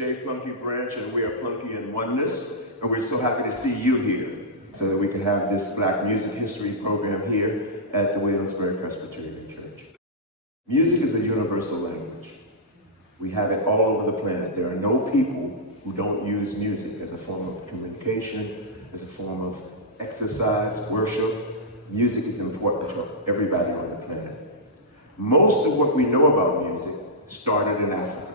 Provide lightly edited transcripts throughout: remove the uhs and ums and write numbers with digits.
Plunky Branch, and we are Plunky Oneness, and we're so happy to see you here so that we can have this Black music history program here at the Williamsburg Presbyterian Church. Music is a universal language. We have it all over the planet. There are no people who don't use music as a form of communication, as a form of exercise, worship. Music is important to everybody on the planet. Most of what we know about music started in Africa.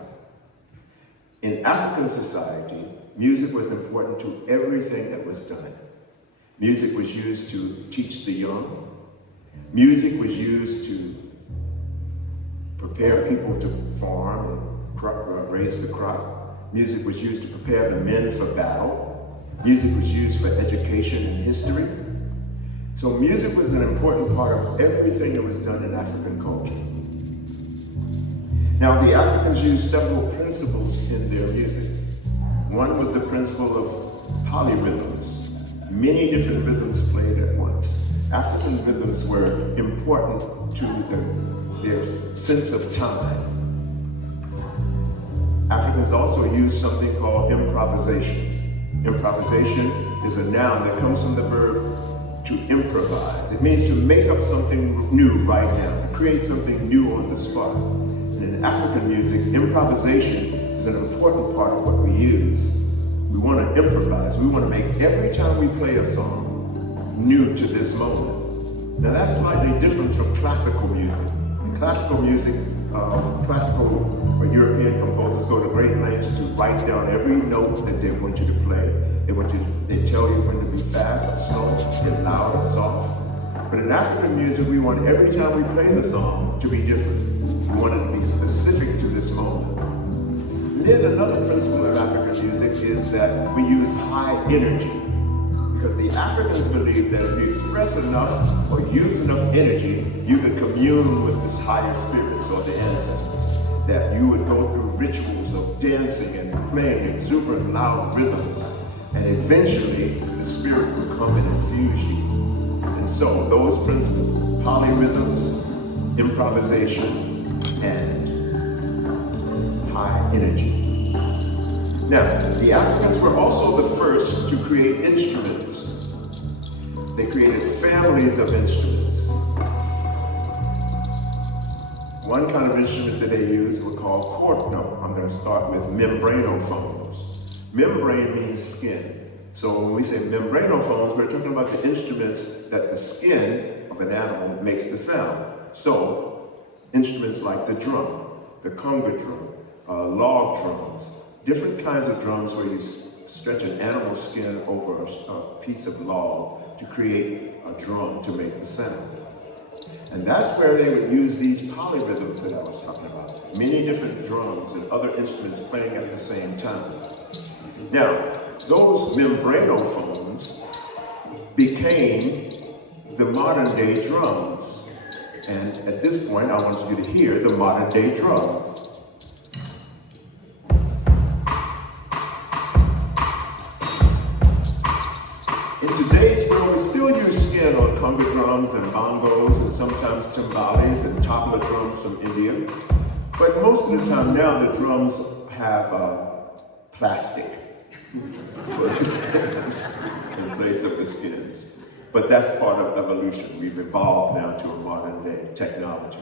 In African society, music was important to everything that was done. Music was used to teach the young. Music was used to prepare people to farm and raise the crop. Music was used to prepare the men for battle. Music was used for education and history. So music was an important part of everything that was done in African culture. Now, the Africans used several principles in their music. One was the principle of polyrhythms, many different rhythms played at once. African rhythms were important to their sense of time. Africans also used something called improvisation. Improvisation is a noun that comes from the verb to improvise. It means to make up something new right now, to create something new on the spot. And in African music, improvisation is an important part of what we use. We want to improvise. We want to make every time we play a song new to this moment. Now that's slightly different from classical music. In classical music, classical or European composers go to great lengths to write down every note that they want you to play. They tell you when to be fast or slow, get loud or soft. But in African music, we want every time we play the song to be different. We want it to be specific to this moment. And then another principle of African music is that we use high energy. Because the Africans believed that if you express enough or use enough energy, you could commune with this higher spirits or the ancestors. That you would go through rituals of dancing and playing exuberant loud rhythms, and eventually the spirit would come and infuse you. And so those principles, polyrhythms, improvisation, and high energy. Now, the Africans were also the first to create instruments. They created families of instruments. One kind of instrument that they used was called I'm going to start with membranophones. Membrane means skin. So when we say membranophones, we're talking about the instruments that the skin of an animal makes the sound. So instruments like the drum, the conga drum, log drums, different kinds of drums where you stretch an animal skin over a piece of log to create a drum to make the sound. And that's where they would use these polyrhythms that I was talking about. Many different drums and other instruments playing at the same time. Now, those membranophones became the modern day drums. And at this point, I want you to hear the modern day drums. In today's world, we still use skin on conga drums and bongos and sometimes timbales and tabla drums from India. But most of the time now, the drums have plastic for the skins in place of the skins. But that's part of evolution. We've evolved now to a modern day technology.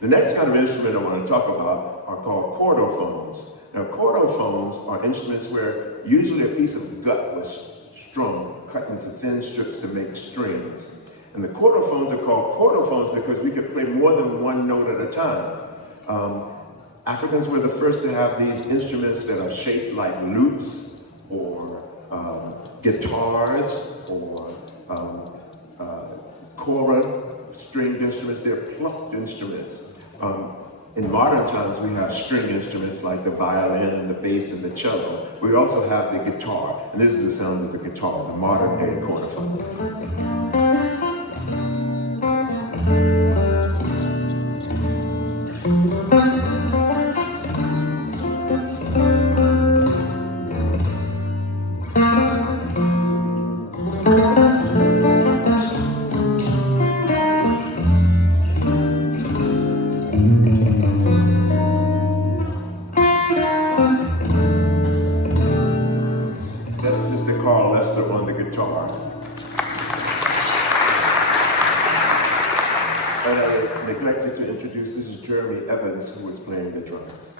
The next kind of instrument I want to talk about are called chordophones. Now, chordophones are instruments where usually a piece of gut was strung, cut into thin strips to make strings. And the chordophones are called chordophones because we could play more than one note at a time. Africans were the first to have these instruments that are shaped like lutes or guitars or kora stringed instruments. They're plucked instruments. In modern times, we have string instruments like the violin and the bass and the cello. We also have the guitar, and this is the sound of the guitar, the modern day chordophone. But I neglected to introduce, this is Jeremy Evans, who was playing the drums.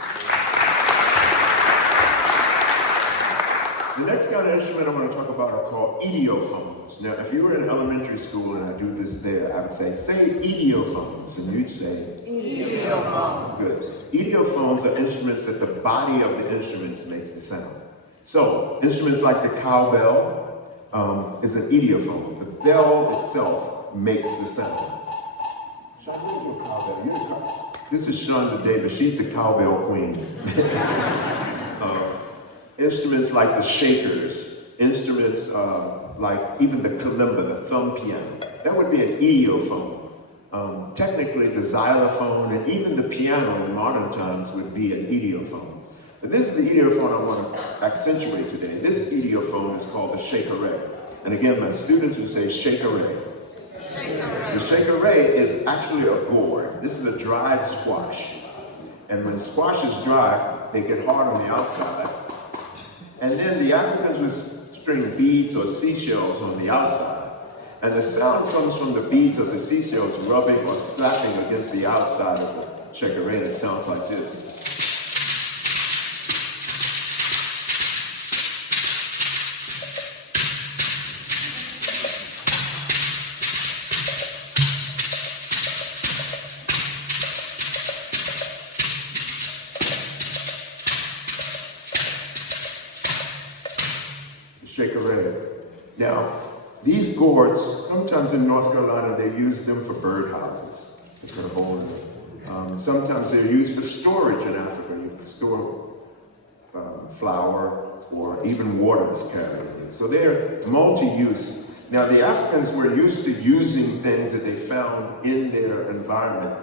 The next kind of instrument I'm going to talk about are called idiophones. Now, if you were in elementary school, and I do this there, I would say idiophones, and you'd say? Idiophones. Good. Idiophones are instruments that the body of the instruments makes the sound. So, instruments like the cowbell is an idiophone. The bell itself makes the sound. Charlayne, cowbell. You're the cowbell. This is Shon Davis. She's the cowbell queen. Instruments like the shakers, instruments like even the kalimba, the thumb piano, that would be an idiophone. Technically, the xylophone and even the piano in modern times would be an idiophone. But this is the idiophone I want to accentuate today. This idiophone is called the shakeré. And again, my students would say shakeré. The shakeré is actually a gourd. This is a dried squash. And when squash is dry, they get hard on the outside. And then the Africans would string beads or seashells on the outside. And the sound comes from the beads of the seashells rubbing or slapping against the outside of the shakeré. It sounds like this. Shakeré. Now, these gourds, sometimes in North Carolina, they use them for birdhouses. Sometimes they're used for storage in Africa. You store flour or even water is carried in. So they're multi-use. Now, the Africans were used to using things that they found in their environment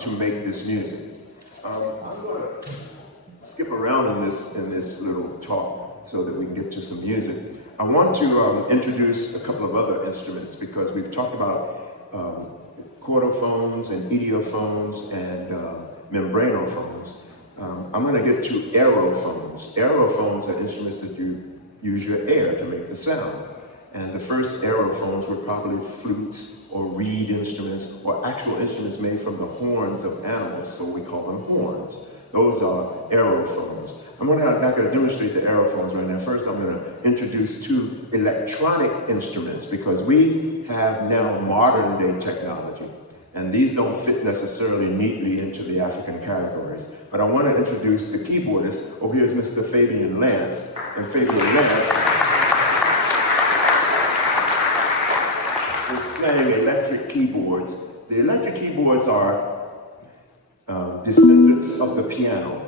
to make this music. I'm going to skip around in this little talk so that we can get to some music. I want to introduce a couple of other instruments because we've talked about chordophones and idiophones and membranophones. I'm going to get to aerophones. Aerophones are instruments that you use your air to make the sound. And the first aerophones were probably flutes or reed instruments or actual instruments made from the horns of animals, so we call them horns. Those are aerophones. I'm not going to demonstrate the aerophones right now. First, I'm going to introduce two electronic instruments because we have now modern day technology. And these don't fit necessarily neatly into the African categories. But I want to introduce the keyboardist. Over here is Mr. Fabian Lance. And Fabian Lance is playing electric keyboards. The electric keyboards are descendants of the piano.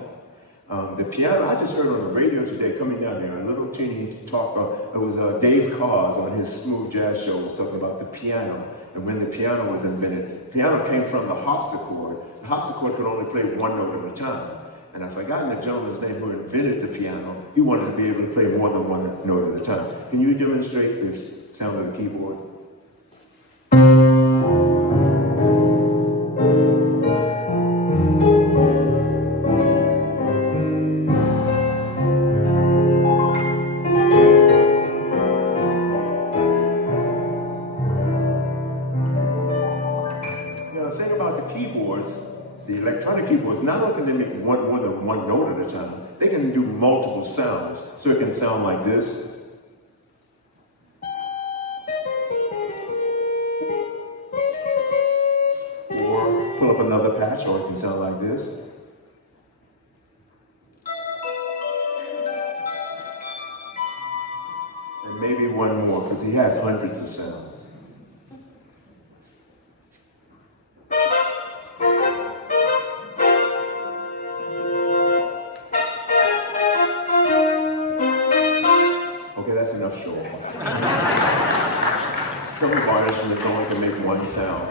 The piano, I just heard on the radio today, coming down there, a little teeny talk, it was Dave Cars on his smooth jazz show was talking about the piano. And when the piano was invented, piano came from the harpsichord. The harpsichord could only play one note at a time. And I've forgotten the gentleman's name who invented the piano. He wanted to be able to play more than one note at a time. Can you demonstrate this sound of the keyboard? The electronic keyboards, not only can they make more than one note at a time, they can do multiple sounds. So it can sound like this. Or pull up another patch, or it can sound like this. And maybe one more, because he has hundreds of sounds. Some of our instruments only can make one sound.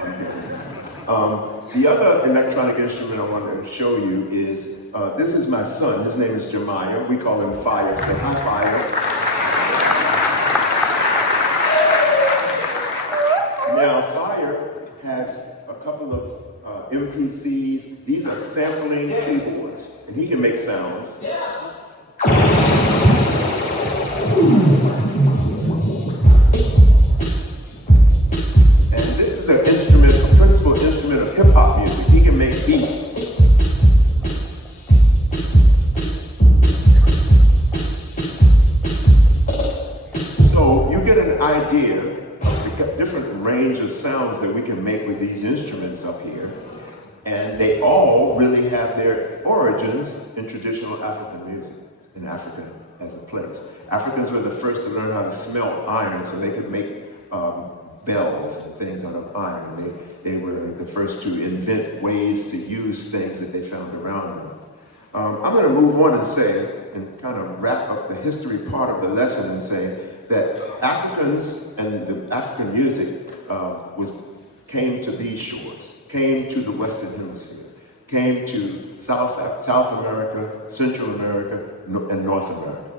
The other electronic instrument I want to show you is, this is my son. His name is Jamiah. We call him Fire. Say hi, Fire. Now, Fire has a couple of MPCs. These are sampling keyboards, and he can make sounds. can make with these instruments up here. And they all really have their origins in traditional African music, in Africa as a place. Africans were the first to learn how to smelt iron so they could make bells and things out of iron. They were the first to invent ways to use things that they found around them. I'm going to move on and say, and kind of wrap up the history part of the lesson and say that Africans and the African music came to these shores, came to the Western Hemisphere, came to South America, Central America, and North America.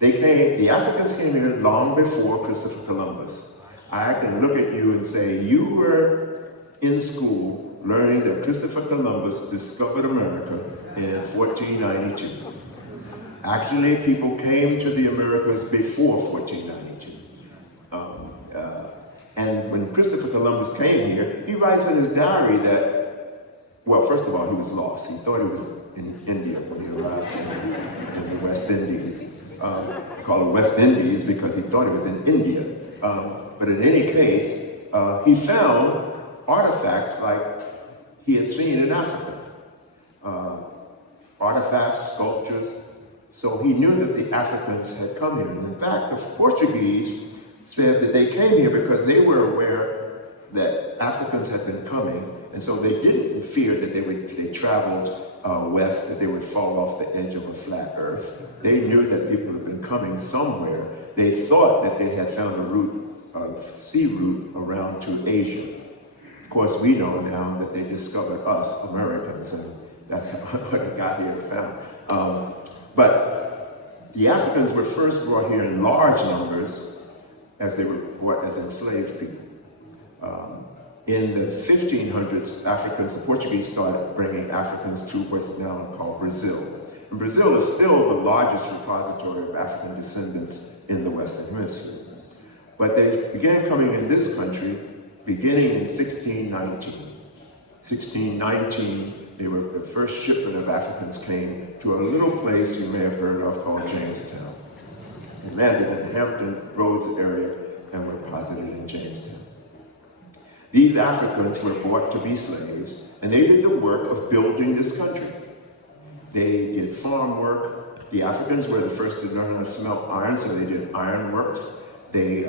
The Africans came here long before Christopher Columbus. I can look at you and say, you were in school learning that Christopher Columbus discovered America in 1492. Actually, people came to the Americas before 1492. And when Christopher Columbus came here, he writes in his diary that, well, first of all, he was lost. He thought he was in India when he arrived in the West Indies. He called it West Indies because he thought he was in India. But in any case, he found artifacts like he had seen in Africa. Artifacts, sculptures. So he knew that the Africans had come here. And in fact, the Portuguese said that they came here because they were aware that Africans had been coming, and so they didn't fear that if they traveled west, that they would fall off the edge of a flat earth. They knew that people had been coming somewhere. They thought that they had found a sea route around to Asia. Of course, we know now that they discovered us, Americans, and that's how they got here and found. But the Africans were first brought here in large numbers as they were brought as enslaved people. In the 1500s, the Portuguese started bringing Africans to what's now called Brazil. And Brazil is still the largest repository of African descendants in the Western Hemisphere. But they began coming in this country beginning in 1619. 1619, the first shipment of Africans came to a little place you may have heard of called Jamestown. They landed in the Hampton Roads area and were deposited in Jamestown. These Africans were brought to be slaves, and they did the work of building this country. They did farm work. The Africans were the first to learn how to smelt iron, so they did iron works. They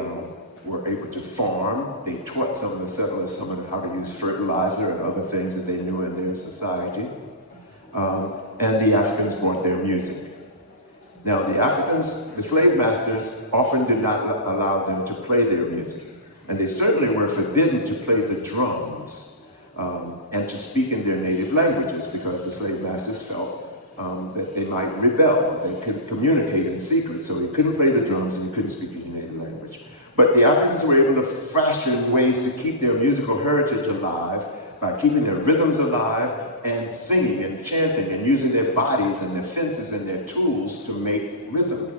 were able to farm. They taught some of the settlers how to use fertilizer and other things that they knew in their society. And the Africans brought their music. Now, the slave masters often did not allow them to play their music. And they certainly were forbidden to play the drums and to speak in their native languages because the slave masters felt that they might rebel. They could communicate in secret, so he couldn't play the drums and he couldn't speak his native language. But the Africans were able to fashion ways to keep their musical heritage alive by keeping their rhythms alive and singing and chanting and using their bodies and their fences and their tools to make rhythm.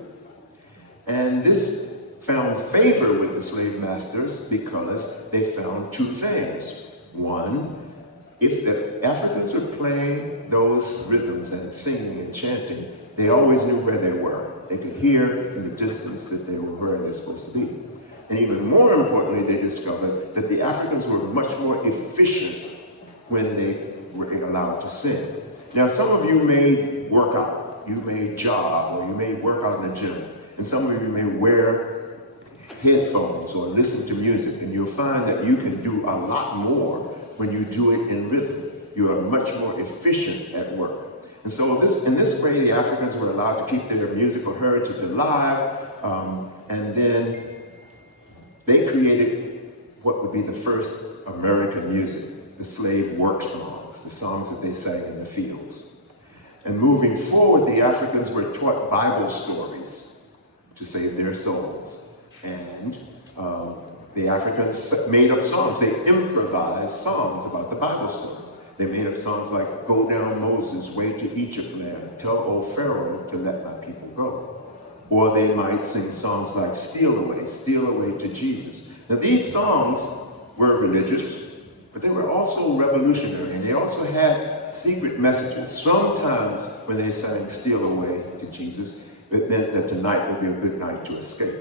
And this found favor with the slave masters because they found two things. One, if the Africans were playing those rhythms and singing and chanting, they always knew where they were. They could hear in the distance that they were where they're supposed to be. And even more importantly, they discovered that the Africans were much more efficient when they were allowed to sing. Now, some of you may work out, you may jog, or you may work out in the gym, and some of you may wear headphones or listen to music, and you'll find that you can do a lot more when you do it in rhythm. You are much more efficient at work. And so in this way, the Africans were allowed to keep their musical heritage alive, and then they created what would be the first American music, the slave work songs, the songs that they sang in the fields. And moving forward, the Africans were taught Bible stories to save their souls. And the Africans made up songs. They improvised songs about the Bible stories. They made up songs like, "Go down Moses, way to Egypt land, tell old Pharaoh to let my people go." Or they might sing songs like steal away to Jesus. Now these songs were religious, but they were also revolutionary, and they also had secret messages. Sometimes when they sang steal away to Jesus, it meant that tonight would be a good night to escape.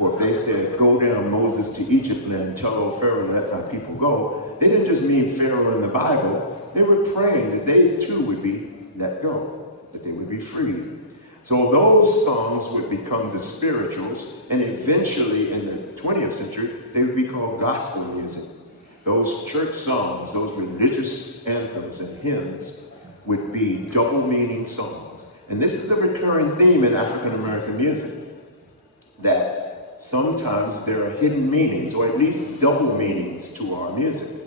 Or if they said, "Go down Moses to Egypt land, tell old Pharaoh, let my people go," they didn't just mean Pharaoh in the Bible. They were praying that they too would be let go, that they would be freed. So those songs would become the spirituals, and eventually in the 20th century, they would be called gospel music. Those church songs, those religious anthems and hymns would be double meaning songs. And this is a recurring theme in African American music, that sometimes there are hidden meanings, or at least double meanings to our music.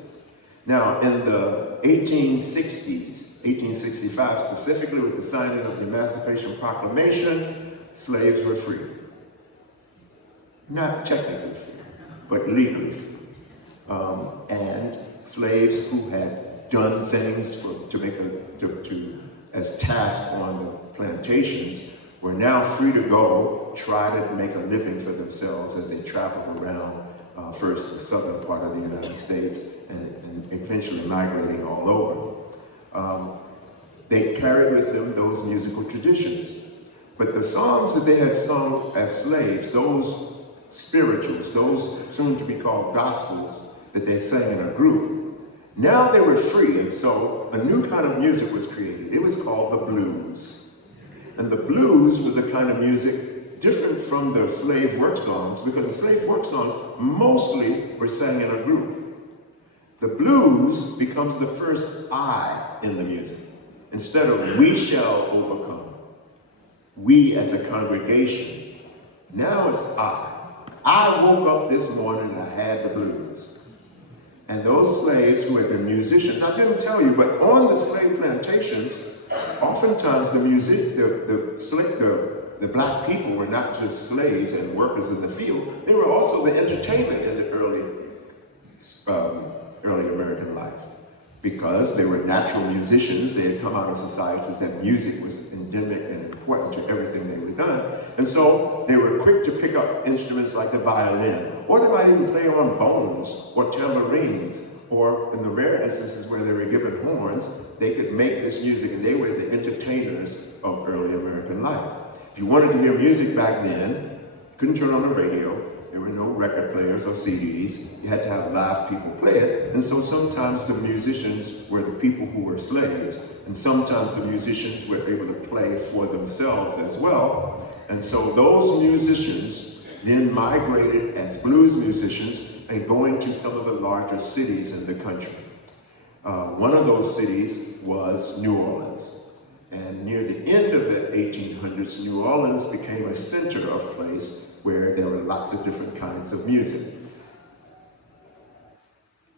Now, in the 1860s, 1865 specifically, with the signing of the Emancipation Proclamation, slaves were free. Not technically free, but legally free. And slaves who had done things as tasks on the plantations were now free to go try to make a living for themselves as they traveled around first the southern part of the United States and eventually migrating all over. They carried with them those musical traditions. But the songs that they had sung as slaves, those spirituals, those soon to be called gospels that they sang in a group, now they were free, and so a new kind of music was created. It was called the blues. And the blues was a kind of music different from the slave work songs, because the slave work songs mostly were sang in a group. The blues becomes the first I in the music. Instead of we shall overcome, we as a congregation, now it's I. I woke up this morning and I had the blues. And those slaves who had been musicians, I didn't tell you, but on the slave plantations, oftentimes the black people were not just slaves and workers in the field, they were also the entertainment in the early American life. Because they were natural musicians, they had come out of societies that music was endemic and important to everything they were done. And so they were quick to pick up instruments like the violin, or they might even play on bones or tambourines, or in the rare instances where they were given horns, they could make this music, and they were the entertainers of early American life. If you wanted to hear music back then, you couldn't turn on the radio. There were no record players or CDs. You had to have live people play it. And so sometimes the musicians were the people who were slaves, and sometimes the musicians were able to play for themselves as well. And so those musicians then migrated as blues musicians and going to some of the larger cities in the country. One of those cities was New Orleans. And near the end of the 1800s, New Orleans became a center of place where there were lots of different kinds of music.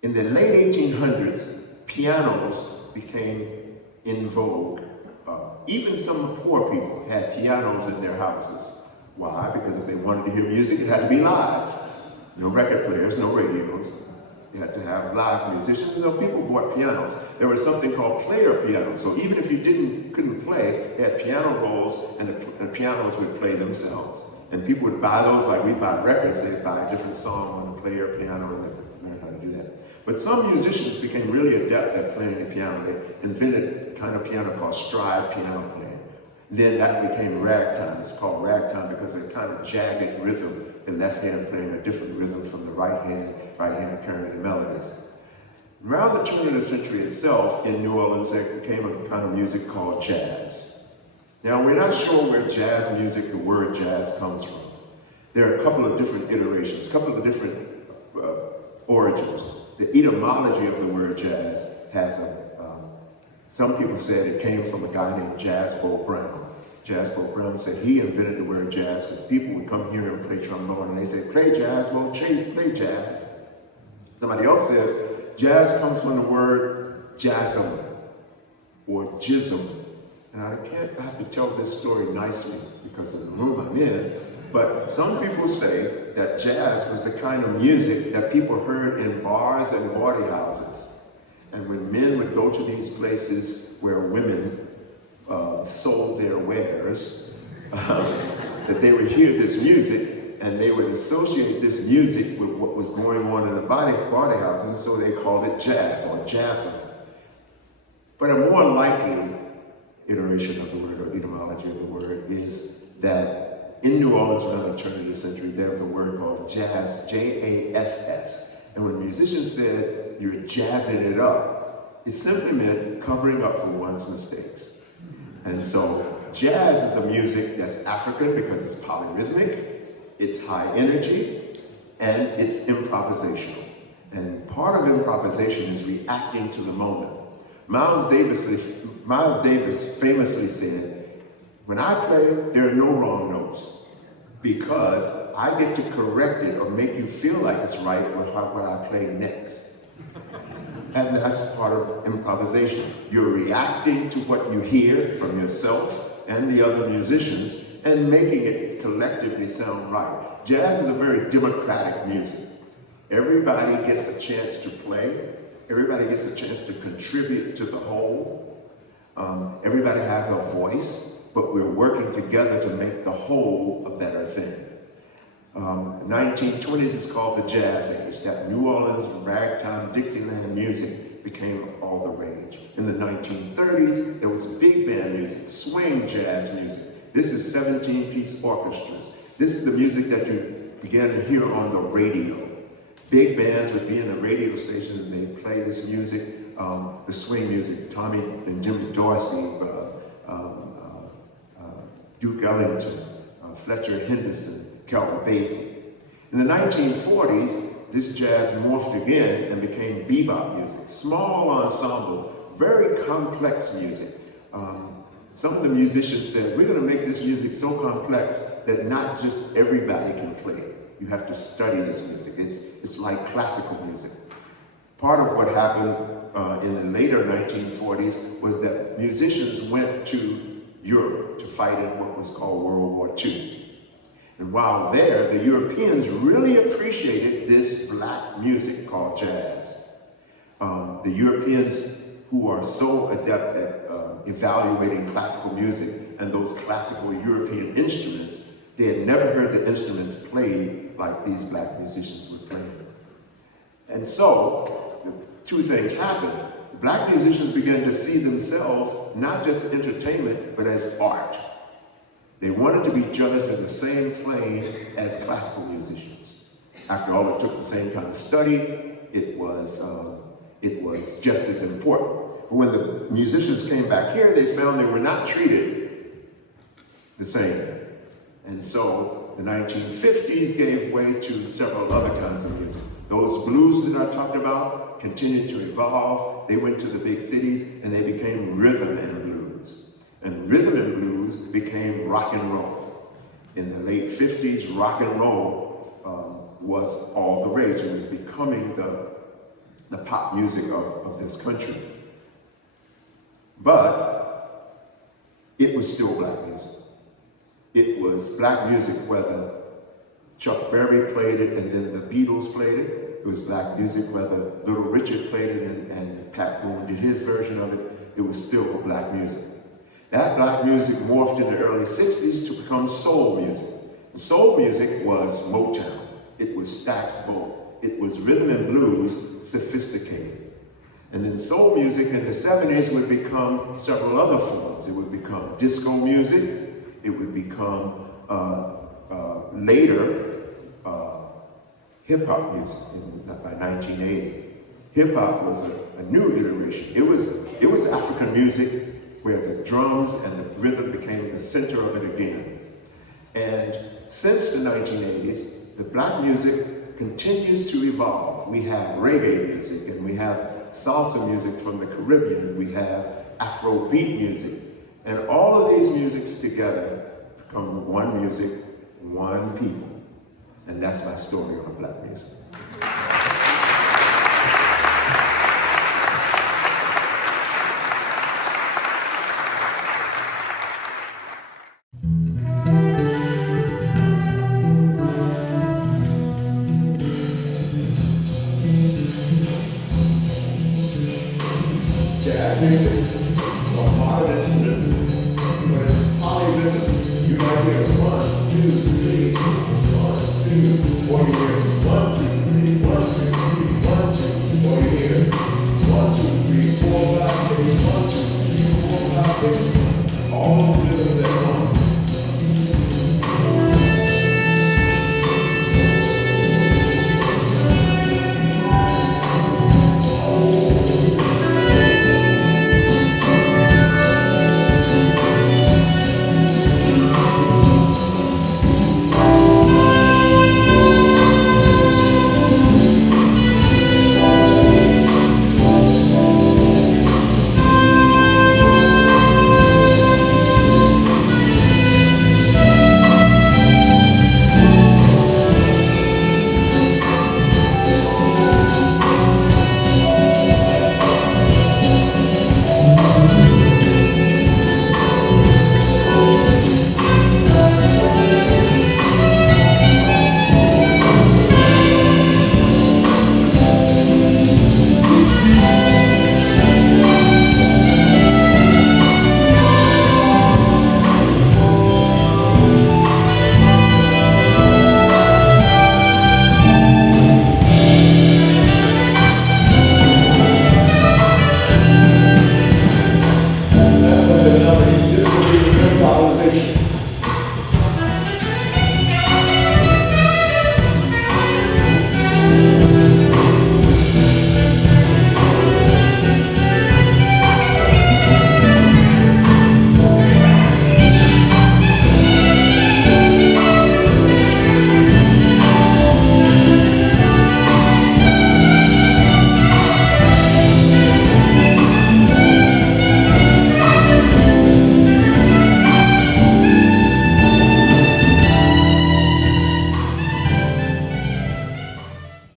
In the late 1800s, pianos became in vogue. Even some poor people had pianos in their houses. Why? Because if they wanted to hear music, it had to be live. No record players, no radios. You had to have live musicians. You know, people bought pianos. There was something called player pianos. So even if you couldn't play, they had piano rolls, and the pianos would play themselves. And people would buy those like we buy records. They'd buy a different song on the player piano, and they learned how to do that. But some musicians became really adept at playing the piano. They invented a kind of piano called stride piano playing. Then that became ragtime. It's called ragtime because of a kind of jagged rhythm, the left hand playing a different rhythm from the right hand carrying the melodies. Around the turn of the century itself, in New Orleans, there became a kind of music called jazz. Now, we're not sure where jazz music, the word jazz, comes from. There are a couple of different iterations, a couple of different origins. The etymology of the word jazz has some people said it came from a guy named Jasbo Brown. Jasbo Brown said he invented the word jazz because people would come here and play trombone, and they say, play jazz, well, play jazz. Somebody else says, jazz comes from the word jasm or jism. And I have to tell this story nicely because of the room I'm in, but some people say that jazz was the kind of music that people heard in bars and party houses. And when men would go to these places where women sold their wares, that they would hear this music, and they would associate this music with what was going on in the party houses, and so they called it jazz or jazzum. But a more likely iteration of the word, or etymology of the word, is that in New Orleans around the turn of the century, there was a word called jazz, J-A-S-S. And when musicians said you're jazzing it up, it simply meant covering up for one's mistakes. And so jazz is a music that's African because it's polyrhythmic, it's high energy, and it's improvisational. And part of improvisation is reacting to the moment. Miles Davis famously said, when I play, there are no wrong notes because I get to correct it or make you feel like it's right with what I play next. And that's part of improvisation. You're reacting to what you hear from yourself and the other musicians and making it collectively sound right. Jazz is a very democratic music. Everybody gets a chance to play. Everybody gets a chance to contribute to the whole. Everybody has a voice, but we're working together to make the whole a better thing. 1920s is called the Jazz Age. That New Orleans ragtime Dixieland music became all the rage. In the 1930s, there was big band music, swing jazz music. This is 17-piece orchestras. This is the music that you began to hear on the radio. Big bands would be in the radio stations and they'd play this music, the swing music, Tommy and Jimmy Dorsey, Duke Ellington, Fletcher Henderson, Carol Basie. In the 1940s, this jazz morphed again and became bebop music, small ensemble, very complex music. Some of the musicians said, we're going to make this music so complex that not just everybody can play it. You have to study this music. It's like classical music. Part of what happened in the later 1940s was that musicians went to Europe to fight in what was called World War II. And while there, the Europeans really appreciated this black music called jazz. The Europeans who are so adept at evaluating classical music and those classical European instruments, they had never heard the instruments played like these black musicians were playing. And so, two things happened. Black musicians began to see themselves not just as entertainment, but as art. They wanted to be judged in the same plane as classical musicians. After all, it took the same kind of study. It was just as important. But when the musicians came back here, they found they were not treated the same. And so the 1950s gave way to several other kinds of music. Those blues that I talked about continued to evolve. They went to the big cities and they became rhythm and blues. And rhythm and blues became rock and roll. In the late 50s, rock and roll was all the rage. It was becoming the pop music of this country. But it was still black music. It was black music whether Chuck Berry played it and then the Beatles played it. It was black music whether Little Richard played it and Pat Boone did his version of it. It was still black music. That black music morphed in the early 60s to become soul music. And soul music was Motown. It was Stax Volt. It was rhythm and blues sophisticated. And then soul music in the 70s would become several other forms. It would become disco music. It would become later hip-hop music by 1980. Hip-hop was a new iteration. It was African music where the drums and the rhythm became the center of it again. And since the 1980s, the black music continues to evolve. We have reggae music and we have salsa music from the Caribbean. We have Afrobeat music. And all of these musics together become one music, one people. And that's my story on black music. Jazz music.